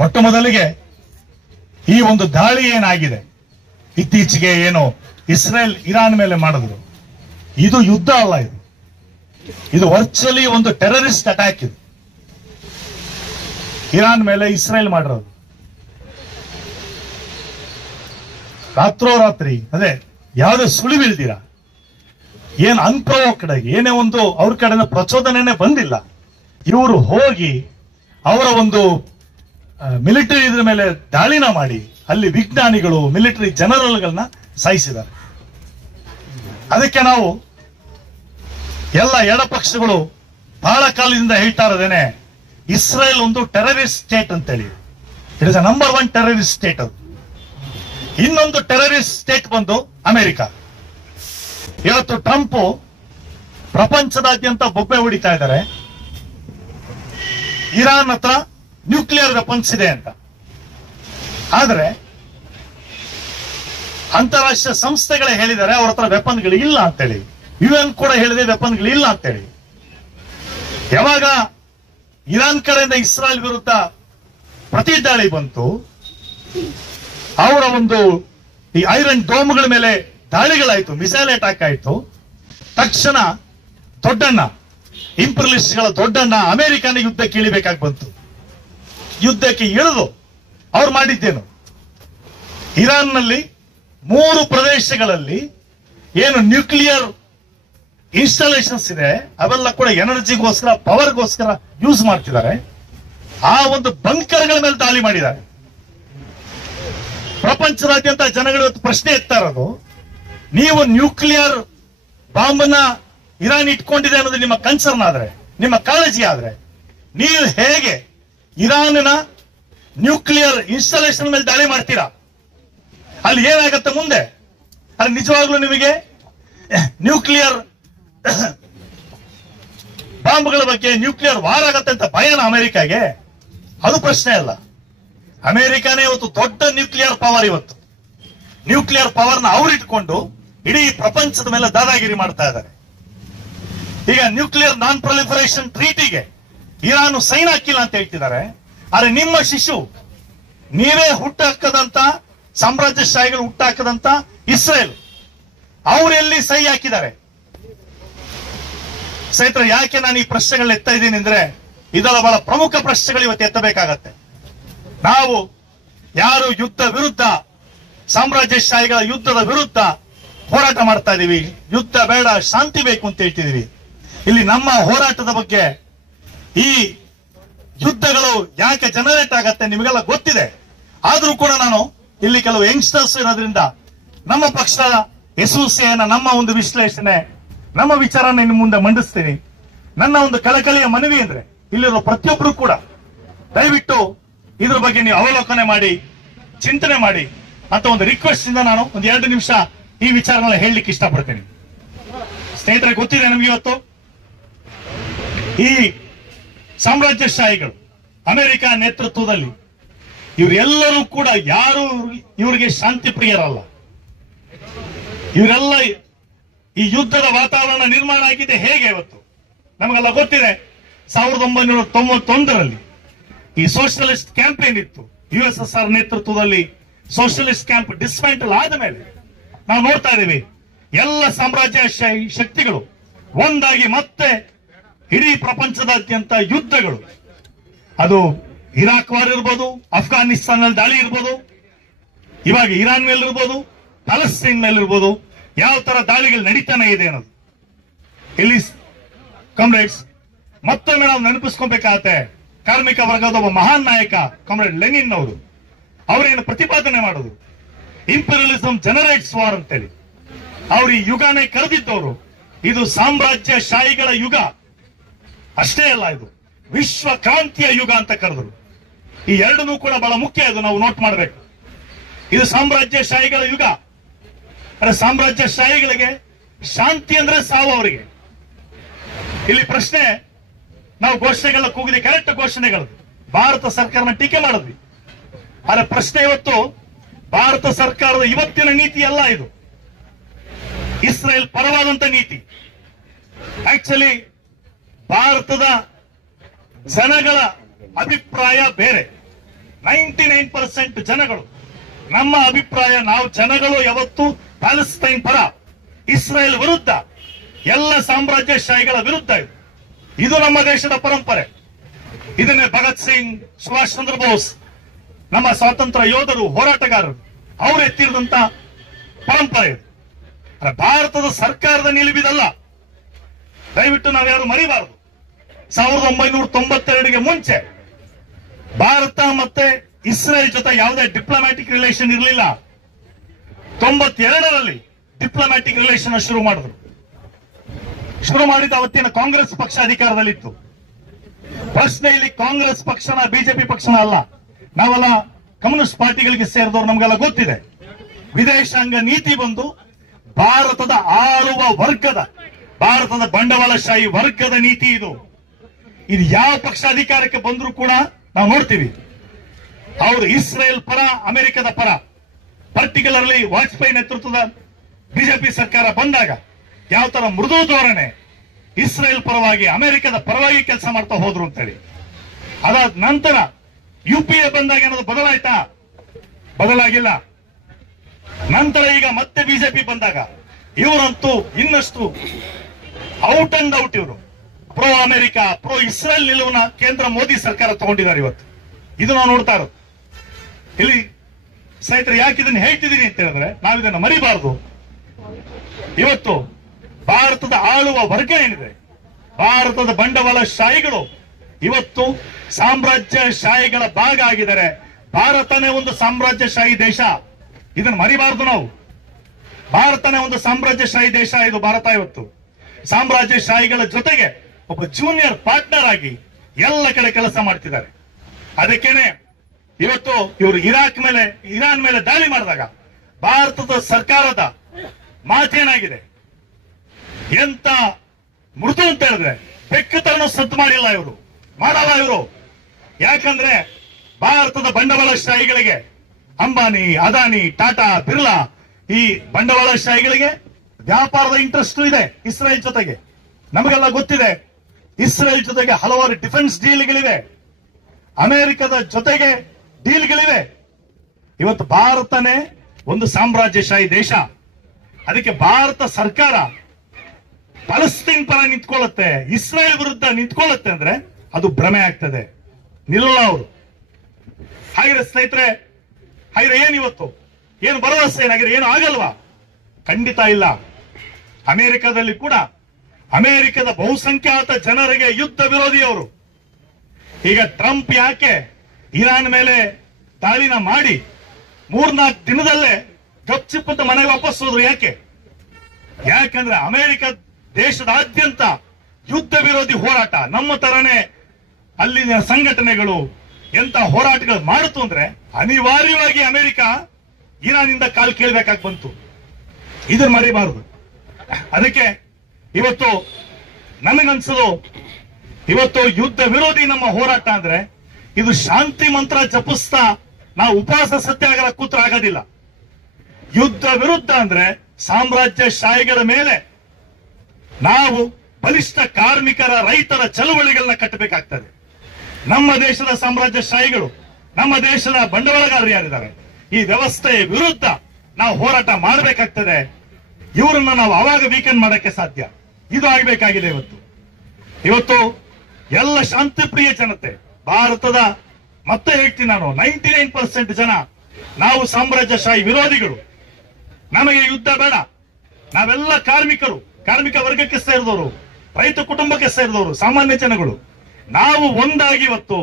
ಮೊಟ್ಟ ಮೊದಲಿಗೆ ಈ ಒಂದು ದಾಳಿ ಏನಾಗಿದೆ ಇತ್ತೀಚೆಗೆ ಏನು ಇಸ್ರೇಲ್ ಇರಾನ್ ಮೇಲೆ ಮಾಡಿದ್ರು, ಇದು ಯುದ್ಧ ಅಲ್ಲ, ಇದು ವರ್ಚುವಲಿ ಒಂದು ಟೆರರಿಸ್ಟ್ ಅಟ್ಯಾಕ್. ಇದು ಇರಾನ್ ಮೇಲೆ ಇಸ್ರೇಲ್ ಮಾಡಿರೋದು ರಾತ್ರೋರಾತ್ರಿ. ಅದೇ ಯಾವುದೇ ಸುಳಿವಿಲ್ದಿರ, ಏನ್ ಅನ್ಪ್ರವೋಕ್ಡ್ ಆಗಿ ಏನೇ ಒಂದು ಅವ್ರ ಕಡೆಯಿಂದ ಪ್ರಚೋದನೆನೇ ಬಂದಿಲ್ಲ, ಇವರು ಹೋಗಿ ಅವರ ಒಂದು ಮಿಲಿಟರಿ ಇದ್ರ ಮೇಲೆ ದಾಳಿನ ಮಾಡಿ ಅಲ್ಲಿ ವಿಜ್ಞಾನಿಗಳು ಮಿಲಿಟರಿ ಜನರಲ್ಗಳನ್ನ ಸಾಯಿಸಿದ್ದಾರೆ. ಅದಕ್ಕೆ ನಾವು ಎಲ್ಲ ಎಡಪಕ್ಷಗಳು ಬಹಳ ಕಾಲದಿಂದ ಹೇಳ್ತಾ ಇರೋದೇನೆ, ಇಸ್ರೇಲ್ ಒಂದು ಟೆರರಿಸ್ಟ್ ಸ್ಟೇಟ್ ಅಂತೇಳಿ. It is a number 1 terrorist state. ಅದು ಇನ್ನೊಂದು ಟೆರರಿಸ್ಟ್ ಸ್ಟೇಟ್ ಬಂದು ಅಮೆರಿಕ. ಇವತ್ತು ಟ್ರಂಪ್ ಪ್ರಪಂಚದಾದ್ಯಂತ ಬೊಬ್ಬೆ ಹೊಡಿತಾ ಇದ್ದಾರೆ, ಇರಾನ್ ಹತ್ರ ನ್ಯೂಕ್ಲಿಯರ್ ವೆಪನ್ಸ್ ಇದೆ ಅಂತ. ಆದ್ರೆ ಅಂತಾರಾಷ್ಟ್ರೀಯ ಸಂಸ್ಥೆಗಳೇ ಹೇಳಿದ್ದಾರೆ ಅವ್ರ ಹತ್ರ ವೆಪನ್ಗಳು ಇಲ್ಲ ಅಂತೇಳಿ. UN ಕೂಡ ಹೇಳಿದೆ ವೆಪನ್ಗಳು ಇಲ್ಲ ಅಂತೇಳಿ. ಯಾವಾಗ ಇರಾನ್ ಕಡೆಯಿಂದ ಇಸ್ರಾಯೇಲ್ ವಿರುದ್ಧ ಪ್ರತಿ ದಾಳಿ ಬಂತು, ಅವರ ಒಂದು ಈ ಐರನ್ ಡೋಮ್ಗಳ ಮೇಲೆ ದಾಳಿಗಳಾಯ್ತು, ಮಿಸೈಲ್ ಅಟ್ಯಾಕ್ ಆಯ್ತು, ತಕ್ಷಣ ದೊಡ್ಡಣ್ಣ ಇಂಪೀರಿಯಲಿಸ್ಟ್ಗಳ ದೊಡ್ಡಣ್ಣ ಅಮೆರಿಕನ ಯುದ್ಧಕ್ಕೆ ಇಳಿಬೇಕಾಗಿ ಬಂತು. ಯುದ್ಧಕ್ಕೆ ಇಳಿದು ಅವ್ರು ಮಾಡಿದ್ದೇನು, ಇರಾನ್ನಲ್ಲಿ 3 ಪ್ರದೇಶಗಳಲ್ಲಿ ಏನು ನ್ಯೂಕ್ಲಿಯರ್ ಇನ್ಸ್ಟಾಲೇಷನ್ಸ್ ಇದೆ ಅವೆಲ್ಲ ಕೂಡ ಎನರ್ಜಿಗೋಸ್ಕರ ಪವರ್ಗೋಸ್ಕರ ಯೂಸ್ ಮಾಡ್ತಿದ್ದಾರೆ. ಆ ಒಂದು ಬಂಕರ್ಗಳ ಮೇಲೆ ದಾಳಿ ಮಾಡಿದ್ದಾರೆ. ಪ್ರಪಂಚದಾದ್ಯಂತ ಜನಗಳು ಇವತ್ತು ಪ್ರಶ್ನೆ ಎತ್ತಾ ಇರೋದು, ನೀವು ನ್ಯೂಕ್ಲಿಯರ್ ಬಾಂಬನ್ನ ಇರಾನ್ ಇಟ್ಕೊಂಡಿದೆ ಅನ್ನೋದು ನಿಮ್ಮ ಕನ್ಸರ್ನ್ ಆದ್ರೆ, ನಿಮ್ಮ ಕಾಳಜಿ ಆದ್ರೆ, ನೀವು ಹೇಗೆ ಇರಾನಿನ ನ್ಯೂಕ್ಲಿಯರ್ ಇನ್ಸ್ಟಾಲೇಷನ್ ಮೇಲೆ ದಾಳಿ ಮಾಡ್ತೀರಾ? ಅಲ್ಲಿ ಏನಾಗತ್ತೆ ಮುಂದೆ? ಅಲ್ಲಿ ನಿಜವಾಗ್ಲೂ ನಿಮಗೆ ನ್ಯೂಕ್ಲಿಯರ್ ಬಾಂಬ್ಗಳ ಬಗ್ಗೆ ನ್ಯೂಕ್ಲಿಯರ್ ವಾರ್ ಆಗತ್ತೆ ಅಂತ ಭಯನ ಅಮೆರಿಕಾಗೆ? ಅದು ಪ್ರಶ್ನೆ ಅಲ್ಲ. ಅಮೆರಿಕಾನೇ ಇವತ್ತು ದೊಡ್ಡ ನ್ಯೂಕ್ಲಿಯರ್ ಪವರ್. ಇವತ್ತು ನ್ಯೂಕ್ಲಿಯರ್ ಪವರ್ನ ಅವ್ರಿಟ್ಕೊಂಡು ಇಡೀ ಪ್ರಪಂಚದ ಮೇಲೆ ದಾದಾಗಿರಿ ಮಾಡ್ತಾ ಇದ್ದಾರೆ. ಈಗ ನ್ಯೂಕ್ಲಿಯರ್ ನಾನ್ ಪ್ರೊಲಿಫರೇಷನ್ ಟ್ರೀಟಿಗೆ ಇರಾನ್ ಸೈನ್ ಹಾಕಿಲ್ಲ ಅಂತ ಹೇಳ್ತಿದ್ದಾರೆ. ಆದ್ರೆ ನಿಮ್ಮ ಶಿಶು, ನೀವೇ ಹುಟ್ಟಾಕದಂತ ಸಾಮ್ರಾಜ್ಯಶಾಹಿಗಳು ಹುಟ್ಟಾಕದಂತ ಇಸ್ರೇಲ್, ಅವರೆಲ್ಲಿ ಸಹಿ ಹಾಕಿದ್ದಾರೆ? ಸ್ನೇಹಿತರೆ, ಯಾಕೆ ನಾನು ಈ ಪ್ರಶ್ನೆಗಳನ್ನ ಎತ್ತಾ ಇದ್ದೀನಿ ಅಂದ್ರೆ, ಇದೆಲ್ಲ ಬಹಳ ಪ್ರಮುಖ ಪ್ರಶ್ನೆಗಳು ಇವತ್ತು ಎತ್ತಬೇಕಾಗತ್ತೆ. ನಾವು ಯಾರು ಯುದ್ಧ ವಿರುದ್ಧ, ಸಾಮ್ರಾಜ್ಯಶಾಹಿಗಳ ಯುದ್ಧದ ವಿರುದ್ಧ ಹೋರಾಟ ಮಾಡ್ತಾ ಇದೀವಿ, ಯುದ್ಧ ಬೇಡ ಶಾಂತಿ ಬೇಕು ಅಂತ ಹೇಳ್ತಿದೀವಿ. ಇಲ್ಲಿ ನಮ್ಮ ಹೋರಾಟದ ಬಗ್ಗೆ, ಈ ಯುದ್ಧಗಳು ಯಾಕೆ ಜನರೇಟ್ ಆಗತ್ತೆ ನಿಮಗೆಲ್ಲ ಗೊತ್ತಿದೆ. ಆದ್ರೂ ಕೂಡ ನಾನು ಇಲ್ಲಿ ಕೆಲವು ಯಂಗ್ಸ್ಟರ್ಸ್ ಇರೋದ್ರಿಂದ ನಮ್ಮ ಪಕ್ಷದ ಎಸೋಸಿಯೇಷನ್ ನಮ್ಮ ಒಂದು ವಿಶ್ಲೇಷಣೆ, ನಮ್ಮ ವಿಚಾರನ ಇನ್ನು ಮುಂದೆ ಮಂಡಿಸ್ತೀನಿ. ನನ್ನ ಒಂದು ಕಳಕಳಿಯ ಮನವಿ ಅಂದ್ರೆ, ಇಲ್ಲಿರೋ ಪ್ರತಿಯೊಬ್ಬರು ಕೂಡ ದಯವಿಟ್ಟು ಇದ್ರ ಬಗ್ಗೆ ನೀವು ಅವಲೋಕನೆ ಮಾಡಿ, ಚಿಂತನೆ ಮಾಡಿ ಅಂತ ಒಂದು ರಿಕ್ವೆಸ್ಟ್ ಇಂದ ನಾನು ಒಂದು 2 ನಿಮಿಷ ಈ ವಿಚಾರಗಳನ್ನ ಹೇಳಲಿಕ್ಕೆ ಇಷ್ಟಪಡ್ತೀನಿ. ಸ್ನೇಹಿತರೆ, ಗೊತ್ತಿದೆ ನಮ್ಗೆ ಇವತ್ತು ಈ ಸಾಮ್ರಾಜ್ಯಶಾಹಿಗಳು ಅಮೆರಿಕ ನೇತೃತ್ವದಲ್ಲಿ ಇವರೆಲ್ಲರೂ ಕೂಡ ಯಾರು ಇವರಿಗೆ ಶಾಂತಿ ಪ್ರಿಯರಲ್ಲ. ಇವರೆಲ್ಲ ಈ ಯುದ್ಧದ ವಾತಾವರಣ ನಿರ್ಮಾಣ ಆಗಿದೆ ಹೇಗೆ ಇವತ್ತು ನಮಗೆಲ್ಲ ಗೊತ್ತಿದೆ. 1991ರಲ್ಲಿ ಈ ಸೋಷಿಯಲಿಸ್ಟ್ ಕ್ಯಾಂಪೇನ್ ಇತ್ತು. USSR ನೇತೃತ್ವದಲ್ಲಿ ಸೋಷಿಯಲಿಸ್ಟ್ ಕ್ಯಾಂಪ್ ಡಿಸ್ಮ್ಯಾಂಟಲ್ ಆದ ಮೇಲೆ ನಾವು ನೋಡ್ತಾ ಇದ್ದೀವಿ ಎಲ್ಲ ಸಾಮ್ರಾಜ್ಯಶಾಹಿ ಶಕ್ತಿಗಳು ಒಂದಾಗಿ ಮತ್ತೆ ಇಡೀ ಪ್ರಪಂಚದಾದ್ಯಂತ ಯುದ್ಧಗಳು, ಅದು ಇರಾಕ್ ವಾರ್ ಇರ್ಬೋದು, ಅಫ್ಘಾನಿಸ್ತಾನಲ್ಲಿ ದಾಳಿ ಇರ್ಬೋದು, ಇವಾಗ ಇರಾನ್ ಮೇಲೆ ಇರ್ಬೋದು, ಪ್ಯಾಲೆಸ್ಟೈನ್ ಮೇಲೆ ಇರ್ಬೋದು, ಯಾವ ತರ ದಾಳಿಗಳು ನಡೀತಾನೆ ಇದೆ ಅನ್ನೋದು ಇಲ್ಲಿ ಕಾಮ್ರೇಡ್ಸ್ ಮತ್ತೊಮ್ಮೆ ನಾವು ನೆನಪಿಸ್ಕೊಬೇಕಾಗತ್ತೆ. ಕಾರ್ಮಿಕ ವರ್ಗದ ಒಬ್ಬ ಮಹಾನ್ ನಾಯಕ ಕಾಮ್ರೇಡ್ ಲೆನಿನ್ ಅವರು, ಅವರೇನು ಪ್ರತಿಪಾದನೆ ಮಾಡೋದು, ಇಂಪೀರಿಯಲಿಸಂ ಜನರೇಟ್ಸ್ ವಾರ್ ಅಂತೇಳಿ. ಅವ್ರು ಈ ಯುಗನೇ ಕರೆದಿದ್ದವರು. ಇದು ಸಾಮ್ರಾಜ್ಯಶಾಹಿಗಳ ಯುಗ ಅಷ್ಟೇ ಅಲ್ಲ, ಇದು ವಿಶ್ವ ಕ್ರಾಂತಿಯ ಯುಗ ಅಂತ ಕರೆದ್ರು. ಈ ಎರಡನ್ನೂ ಕೂಡ ಬಹಳ ಮುಖ್ಯ, ಇದು ನಾವು ನೋಟ್ ಮಾಡಬೇಕು. ಇದು ಸಾಮ್ರಾಜ್ಯಶಾಹಿಗಳ ಯುಗ. ಸಾಮ್ರಾಜ್ಯಶಾಹಿಗಳಿಗೆ ಶಾಂತಿ ಅಂದ್ರೆ ಸಾವು ಅವರಿಗೆ. ಇಲ್ಲಿ ಪ್ರಶ್ನೆ, ನಾವು ಘೋಷಣೆಗಳ ಕೂಗಿದೆ, ಕರೆಕ್ಟ್ ಘೋಷಣೆಗಳು, ಭಾರತ ಸರ್ಕಾರನ ಟೀಕೆ ಮಾಡಿದ್ವಿ. ಆದ್ರೆ ಪ್ರಶ್ನೆ ಇವತ್ತು ಭಾರತ ಸರ್ಕಾರದ ಇವತ್ತಿನ ನೀತಿ ಅಲ್ಲ, ಇದು ಇಸ್ರೇಲ್ ಪರವಾದಂತ ನೀತಿ. ಆಕ್ಚುಲಿ ಭಾರತದ ಜನಗಳ ಅಭಿಪ್ರಾಯ ಬೇರೆ. 99% ಜನಗಳು, ನಮ್ಮ ಅಭಿಪ್ರಾಯ, ನಾವು ಜನಗಳು ಯಾವತ್ತು ಪ್ಯಾಲೆಸ್ತೈನ್ ಪರ, ಇಸ್ರೇಲ್ ವಿರುದ್ಧ, ಎಲ್ಲ ಸಾಮ್ರಾಜ್ಯಶಾಹಿಗಳ ವಿರುದ್ಧ. ಇದು ನಮ್ಮ ದೇಶದ ಪರಂಪರೆ. ಇದನ್ನೇ ಭಗತ್ ಸಿಂಗ್, ಸುಭಾಷ್ ಚಂದ್ರ ಬೋಸ್, ನಮ್ಮ ಸ್ವಾತಂತ್ರ್ಯ ಯೋಧರು, ಹೋರಾಟಗಾರರು ಅವರು ಎತ್ತಿರಿದಂತ ಪರಂಪರೆ ಇದು. ಭಾರತದ ಸರ್ಕಾರದ ನಿಲುವಿದಲ್ಲ, ದಯವಿಟ್ಟು ನಾವ್ಯಾರು ಮರಿಬಾರದು. 1992ಗೆ ಮುಂಚೆ ಭಾರತ ಮತ್ತೆ ಇಸ್ರೇಲ್ ಜೊತೆ ಯಾವುದೇ ಡಿಪ್ಲೊಮ್ಯಾಟಿಕ್ ರಿಲೇಷನ್ ಇರಲಿಲ್ಲ. 92ರಲ್ಲಿ ಡಿಪ್ಲೊಮ್ಯಾಟಿಕ್ ರಿಲೇಷನ್ ಶುರು ಮಾಡಿದ್ರು. ಶುರು ಮಾಡಿದ ಅವತ್ತಿನ ಕಾಂಗ್ರೆಸ್ ಪಕ್ಷ ಅಧಿಕಾರದಲ್ಲಿತ್ತು. ಪ್ರಶ್ನೆ ಇಲ್ಲಿ ಕಾಂಗ್ರೆಸ್ ಪಕ್ಷನ ಬಿಜೆಪಿ ಪಕ್ಷನ ಅಲ್ಲ. ನಾವೆಲ್ಲ ಕಮ್ಯುನಿಸ್ಟ್ ಪಾರ್ಟಿಗಳಿಗೆ ಸೇರಿದವರು, ನಮ್ಗೆಲ್ಲ ಗೊತ್ತಿದೆ. ವಿದೇಶಾಂಗ ನೀತಿ ಬಂದು ಭಾರತದ ಆಳುವ ವರ್ಗದ, ಭಾರತದ ಬಂಡವಾಳಶಾಹಿ ವರ್ಗದ ನೀತಿ ಇದು. ಇದು ಯಾವ ಪಕ್ಷ ಅಧಿಕಾರಕ್ಕೆ ಬಂದರೂ ಕೂಡ ನಾವು ನೋಡ್ತೀವಿ, ಅವರು ಇಸ್ರೇಲ್ ಪರ, ಅಮೆರಿಕದ ಪರ. ಪರ್ಟಿಕ್ಯುಲರ್ಲಿ ವಾಜಪೇಯಿ ನೇತೃತ್ವದ ಬಿಜೆಪಿ ಸರ್ಕಾರ ಬಂದಾಗ ಯಾವ ತರ ಮೃದು ಧೋರಣೆ, ಇಸ್ರೇಲ್ ಪರವಾಗಿ, ಅಮೆರಿಕದ ಪರವಾಗಿ ಕೆಲಸ ಮಾಡ್ತಾ ಹೋದ್ರು ಅಂತೇಳಿ. ಅದಾದ ನಂತರ ಯುಪಿಎ ಬಂದಾಗ ಏನಾದ್ರು ಬದಲಾಯ್ತಾ? ಬದಲಾಗಿಲ್ಲ. ನಂತರ ಈಗ ಮತ್ತೆ ಬಿಜೆಪಿ ಬಂದಾಗ ಇವರಂತೂ ಇನ್ನಷ್ಟು ಔಟ್ ಅಂಡ್ ಔಟ್. ಇವರು ಪ್ರೋ ಅಮೆರಿಕ, ಪ್ರೋ ಇಸ್ರೇಲ್ ನಿಲುವನ್ನ ಕೇಂದ್ರ ಮೋದಿ ಸರ್ಕಾರ ತಗೊಂಡಿದ್ದಾರೆ ಇವತ್ತು. ಇದು ನಾವು ನೋಡ್ತಾ ಇರೋದು. ಇಲ್ಲಿ ಸ್ನೇಹಿತರೆ, ಯಾಕೆ ಇದನ್ನು ಹೇಳ್ತಿದ್ದೀನಿ ಅಂತ ಹೇಳಿದ್ರೆ, ನಾವಿದನ್ನು ಮರಿಬಾರದು. ಇವತ್ತು ಭಾರತದ ಆಳುವ ವರ್ಗ ಏನಿದೆ, ಭಾರತದ ಬಂಡವಾಳಶಾಹಿಗಳು ಇವತ್ತು ಸಾಮ್ರಾಜ್ಯಶಾಹಿಗಳ ಭಾಗ ಆಗಿದ್ದಾರೆ. ಭಾರತನೇ ಒಂದು ಸಾಮ್ರಾಜ್ಯಶಾಹಿ ದೇಶ, ಇದನ್ನು ಮರಿಬಾರದು ನಾವು. ಭಾರತನೇ ಒಂದು ಸಾಮ್ರಾಜ್ಯಶಾಹಿ ದೇಶ ಇದು ಭಾರತ. ಇವತ್ತು ಸಾಮ್ರಾಜ್ಯಶಾಹಿಗಳ ಜೊತೆಗೆ ಒಬ್ಬ ಜೂನಿಯರ್ ಪಾರ್ಟ್ನರ್ ಆಗಿ ಎಲ್ಲ ಕಡೆ ಕೆಲಸ ಮಾಡ್ತಿದ್ದಾರೆ. ಅದಕ್ಕೇನೆ ಇವತ್ತು ಇವರು ಇರಾನ್ ಮೇಲೆ ದಾಳಿ ಮಾಡಿದಾಗ ಭಾರತದ ಸರ್ಕಾರದ ಮಾತೇನಾಗಿದೆ, ಎಂತ ಮೃದು ಅಂತ ಹೇಳಿದ್ರೆ ಬೆಕ್ಕು ತರನು ಸದ್ದು ಮಾಡಿಲ್ಲ ಇವರು, ಮಾಡಲ್ಲ ಇವರು. ಯಾಕಂದ್ರೆ ಭಾರತದ ಬಂಡವಾಳಶಾಹಿಗಳಿಗೆ, ಅಂಬಾನಿ, ಅದಾನಿ, ಟಾಟಾ, ಬಿರ್ಲಾ, ಈ ಬಂಡವಾಳಶಾಹಿಗಳಿಗೆ ವ್ಯಾಪಾರದ ಇಂಟ್ರೆಸ್ಟ್ ಇದೆ ಇಸ್ರೇಲ್ ಜೊತೆಗೆ. ನಮಗೆಲ್ಲ ಗೊತ್ತಿದೆ, ಇಸ್ರೇಲ್ ಜೊತೆಗೆ ಹಲವಾರು ಡಿಫೆನ್ಸ್ ಡೀಲ್ಗಳಿವೆ, ಅಮೆರಿಕದ ಜೊತೆಗೆ ಡೀಲ್ಗಳಿವೆ. ಇವತ್ತು ಭಾರತನೇ ಒಂದು ಸಾಮ್ರಾಜ್ಯಶಾಹಿ ದೇಶ. ಅದಕ್ಕೆ ಭಾರತ ಸರ್ಕಾರ ಪ್ಯಾಲೆಸ್ತೈನ್ ಪರ ನಿಂತ್ಕೊಳ್ಳುತ್ತೆ, ಇಸ್ರೇಲ್ ವಿರುದ್ಧ ನಿಂತ್ಕೊಳ್ಳುತ್ತೆ ಅಂದ್ರೆ ಅದು ಭ್ರಮೆ ಆಗ್ತದೆ. ನಿಲ್ಲಲ್ಲ ಅವರು. ಹಾಗೆ ಸ್ನೇಹಿತರೆ, ಹಾಗೆ ಏನಿವತ್ತು ಏನು ಭರವಸೆ ಏನಾಗಿದೆ? ಏನು ಆಗಲ್ವಾ? ಖಂಡಿತ ಇಲ್ಲ. ಅಮೆರಿಕದಲ್ಲಿ ಕೂಡ ಅಮೆರಿಕದ ಬಹುಸಂಖ್ಯಾತ ಜನರಿಗೆ ಯುದ್ಧ ವಿರೋಧಿಯವರು. ಈಗ ಟ್ರಂಪ್ ಯಾಕೆ ಇರಾನ್ ಮೇಲೆ ದಾಳಿನ ಮಾಡಿ 3-4 ದಿನದಲ್ಲೇ ಗಪ್ಚಿಪ್ ಅಂತ ಮನೆಗೆ ವಾಪಸ್ ಹೋದ್ರು? ಯಾಕೆ? ಯಾಕಂದ್ರೆ ಅಮೆರಿಕ ದೇಶದಾದ್ಯಂತ ಯುದ್ಧ ವಿರೋಧಿ ಹೋರಾಟ, ನಮ್ಮ ತರನೇ ಅಲ್ಲಿನ ಸಂಘಟನೆಗಳು ಎಂತ ಹೋರಾಟಗಳು ಮಾಡಿತು ಅಂದ್ರೆ ಅನಿವಾರ್ಯವಾಗಿ ಅಮೆರಿಕ ಇರಾನಿಂದ ಕಾಲ್ ಕೇಳಬೇಕಾಗಿ ಬಂತು. ಇದನ್ನ ಮರಿಬಾರದು. ಅದಕ್ಕೆ ಇವತ್ತು ನನಗನ್ಸೋದು, ಇವತ್ತು ಯುದ್ಧ ವಿರೋಧಿ ನಮ್ಮ ಹೋರಾಟ ಅಂದ್ರೆ ಇದು ಶಾಂತಿ ಮಂತ್ರ ಜಪಿಸ್ತಾ ನಾವು ಉಪವಾಸ ಸತ್ಯಾಗ್ರಹ ಕೂತ್ರ ಆಗೋದಿಲ್ಲ. ಯುದ್ಧ ವಿರುದ್ಧ ಅಂದ್ರೆ ಸಾಮ್ರಾಜ್ಯಶಾಹಿಗಳ ಮೇಲೆ ನಾವು ಬಲಿಷ್ಠ ಕಾರ್ಮಿಕರ, ರೈತರ ಚಳುವಳಿಗಳನ್ನ ಕಟ್ಟಬೇಕಾಗ್ತದೆ. ನಮ್ಮ ದೇಶದ ಸಾಮ್ರಾಜ್ಯಶಾಹಿಗಳು, ನಮ್ಮ ದೇಶದ ಬಂಡವಾಳಗಾರರು ಯಾರಿದ್ದಾರೆ, ಈ ವ್ಯವಸ್ಥೆಯ ವಿರುದ್ಧ ನಾವು ಹೋರಾಟ ಮಾಡಬೇಕಾಗ್ತದೆ. ಇವರನ್ನ ನಾವು ಅವಾಗ ವೀಕೆಂಡ್ ಮಾಡಕ್ಕೆ ಸಾಧ್ಯ. ಇದು ಆಗಬೇಕಾಗಿದೆ. ಇವತ್ತು ಎಲ್ಲ ಶಾಂತಿಪ್ರಿಯ ಜನತೆ ಭಾರತದ, ಮತ್ತೆ ಹೇಳ್ತೀನಿ ನಾನು, 99% ಜನ ನಾವು ಸಾಮ್ರಾಜ್ಯಶಾಹಿ ವಿರೋಧಿಗಳು. ನಮಗೆ ಯುದ್ಧ ಬೇಡ. ನಾವೆಲ್ಲ ಕಾರ್ಮಿಕರು, ಕಾರ್ಮಿಕ ವರ್ಗಕ್ಕೆ ಸೇರಿದವರು, ರೈತ ಕುಟುಂಬಕ್ಕೆ ಸೇರಿದವರು, ಸಾಮಾನ್ಯ ಜನಗಳು. ನಾವು ಒಂದಾಗಿ ಇವತ್ತು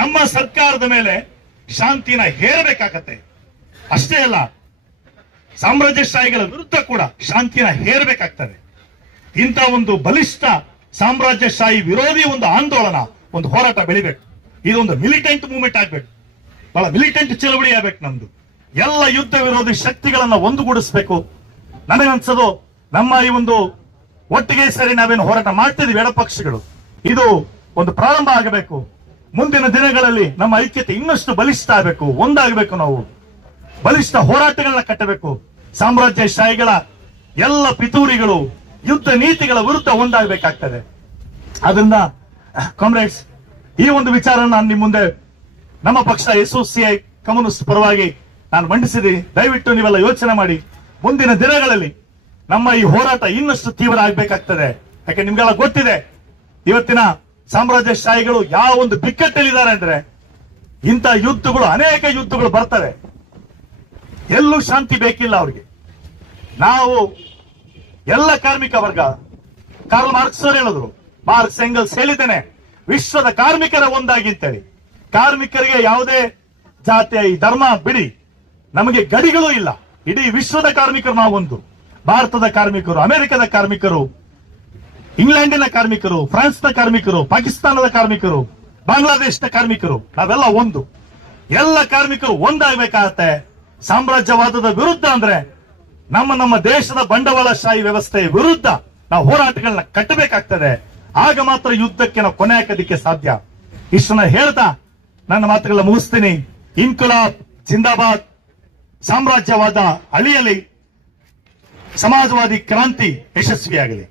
ನಮ್ಮ ಸರ್ಕಾರದ ಮೇಲೆ ಶಾಂತಿನ ಹೇರಬೇಕಾಗತ್ತೆ. ಅಷ್ಟೇ ಅಲ್ಲ, ಸಾಮ್ರಾಜ್ಯಶಾಹಿಗಳ ವಿರುದ್ಧ ಕೂಡ ಶಾಂತಿನ ಹೇರಬೇಕಾಗ್ತದೆ. ಇಂಥ ಒಂದು ಬಲಿಷ್ಠ ಸಾಮ್ರಾಜ್ಯಶಾಹಿ ವಿರೋಧಿ ಒಂದು ಆಂದೋಲನ, ಒಂದು ಹೋರಾಟ ಬೆಳಿಬೇಕು. ಇದೊಂದು ಮಿಲಿಟೆಂಟ್ ಮೂವ್ಮೆಂಟ್ ಆಗ್ಬೇಕು, ಬಹಳ ಮಿಲಿಟೆಂಟ್ ಚಳವಳಿ ಆಗ್ಬೇಕು. ನಮ್ದು ಎಲ್ಲ ಯುದ್ಧ ವಿರೋಧಿ ಶಕ್ತಿಗಳನ್ನ ಒಂದುಗೂಡಿಸಬೇಕು. ನನಗನ್ಸೋದು ನಮ್ಮ ಈ ಒಂದು ಒಟ್ಟಿಗೆ ಸೇರಿ ನಾವೇನು ಹೋರಾಟ ಮಾಡ್ತಿದೀವಿ ಎಡಪಕ್ಷಗಳು, ಇದು ಒಂದು ಪ್ರಾರಂಭ ಆಗಬೇಕು. ಮುಂದಿನ ದಿನಗಳಲ್ಲಿ ನಮ್ಮ ಐಕ್ಯತೆ ಇನ್ನಷ್ಟು ಬಲಿಷ್ಠ ಆಗಬೇಕು, ಒಂದಾಗಬೇಕು. ನಾವು ಬಲಿಷ್ಠ ಹೋರಾಟಗಳನ್ನ ಕಟ್ಟಬೇಕು. ಸಾಮ್ರಾಜ್ಯಶಾಹಿಗಳ ಎಲ್ಲ ಪಿತೂರಿಗಳು, ಯುದ್ಧ ನೀತಿಗಳ ವಿರುದ್ಧ ಒಂದಾಗಬೇಕಾಗ್ತದೆ. ಅದರಿಂದ ಕಾಮ್ರೇಡ್ಸ್, ಈ ಒಂದು ವಿಚಾರ ನಾನು ನಿಮ್ಮ ಮುಂದೆ ನಮ್ಮ ಪಕ್ಷ SOCI ಕಮ್ಯುನಿಸ್ಟ್ ಪರವಾಗಿ ನಾನು ಮಂಡಿಸಿದೆ. ದಯವಿಟ್ಟು ನೀವೆಲ್ಲ ಯೋಚನೆ ಮಾಡಿ. ಮುಂದಿನ ದಿನಗಳಲ್ಲಿ ನಮ್ಮ ಈ ಹೋರಾಟ ಇನ್ನಷ್ಟು ತೀವ್ರ ಆಗ್ಬೇಕಾಗ್ತದೆ. ಯಾಕೆ ನಿಮ್ಗೆಲ್ಲ ಗೊತ್ತಿದೆ, ಇವತ್ತಿನ ಸಾಮ್ರಾಜ್ಯಶಾಹಿಗಳು ಯಾವ ಒಂದು ಬಿಕ್ಕಟ್ಟಲ್ಲಿದ್ದಾರೆ ಅಂದ್ರೆ, ಇಂಥ ಯುದ್ಧಗಳು, ಅನೇಕ ಯುದ್ಧಗಳು ಬರ್ತವೆ, ಎಲ್ಲೂ ಶಾಂತಿ ಬೇಕಿಲ್ಲ ಅವ್ರಿಗೆ. ನಾವು ಎಲ್ಲ ಕಾರ್ಮಿಕ ವರ್ಗ, ಕಾರ್ಲ್ ಮಾರ್ಕ್ಸ್ ಅವರು ಹೇಳಿದ್ರು, ಮಾರ್ಕ್ಸ್ ಎಂಗಲ್ಸ್ ಹೇಳಿದ್ದೇನೆ, ವಿಶ್ವದ ಕಾರ್ಮಿಕರ ಒಂದಾಗಿ ಅಂತೇಳಿ. ಕಾರ್ಮಿಕರಿಗೆ ಯಾವುದೇ ಜಾತಿಯ ಈ ಧರ್ಮ ಬಿಡಿ, ನಮಗೆ ಗಡಿಗಳು ಇಲ್ಲ. ಇಡೀ ವಿಶ್ವದ ಕಾರ್ಮಿಕರು ನಾವೊಂದು. ಭಾರತದ ಕಾರ್ಮಿಕರು, ಅಮೆರಿಕದ ಕಾರ್ಮಿಕರು, ಇಂಗ್ಲೆಂಡಿನ ಕಾರ್ಮಿಕರು, ಫ್ರಾನ್ಸ್ನ ಕಾರ್ಮಿಕರು, ಪಾಕಿಸ್ತಾನದ ಕಾರ್ಮಿಕರು, ಬಾಂಗ್ಲಾದೇಶದ ಕಾರ್ಮಿಕರು, ನಾವೆಲ್ಲ ಒಂದು. ಎಲ್ಲ ಕಾರ್ಮಿಕರು ಒಂದಾಗಬೇಕಾಗತ್ತೆ. ಸಾಮ್ರಾಜ್ಯವಾದದ ವಿರುದ್ಧ ಅಂದ್ರೆ ನಮ್ಮ ದೇಶದ ಬಂಡವಾಳಶಾಹಿ ವ್ಯವಸ್ಥೆ ವಿರುದ್ಧ ನಾವು ಹೋರಾಟಗಳನ್ನ ಕಟ್ಟಬೇಕಾಗ್ತದೆ. ಆಗ ಮಾತ್ರ ಯುದ್ಧಕ್ಕೆ ನಾವು ಕೊನೆ ಹಾಕೋದಿಕ್ಕೆ ಸಾಧ್ಯ. ಇಷ್ಟನ್ನ ಹೇಳ್ತಾ ನನ್ನ ಮಾತುಗಳನ್ನ ಮುಗಿಸ್ತೀನಿ. ಇನ್ಕುಲಾಬ್ ಜಿಂದಾಬಾದ್. ಸಾಮ್ರಾಜ್ಯವಾದ ಅಳಿಯಲಿ, ಸಮಾಜವಾದಿ ಕ್ರಾಂತಿ ಯಶಸ್ವಿಯಾಗಲಿ.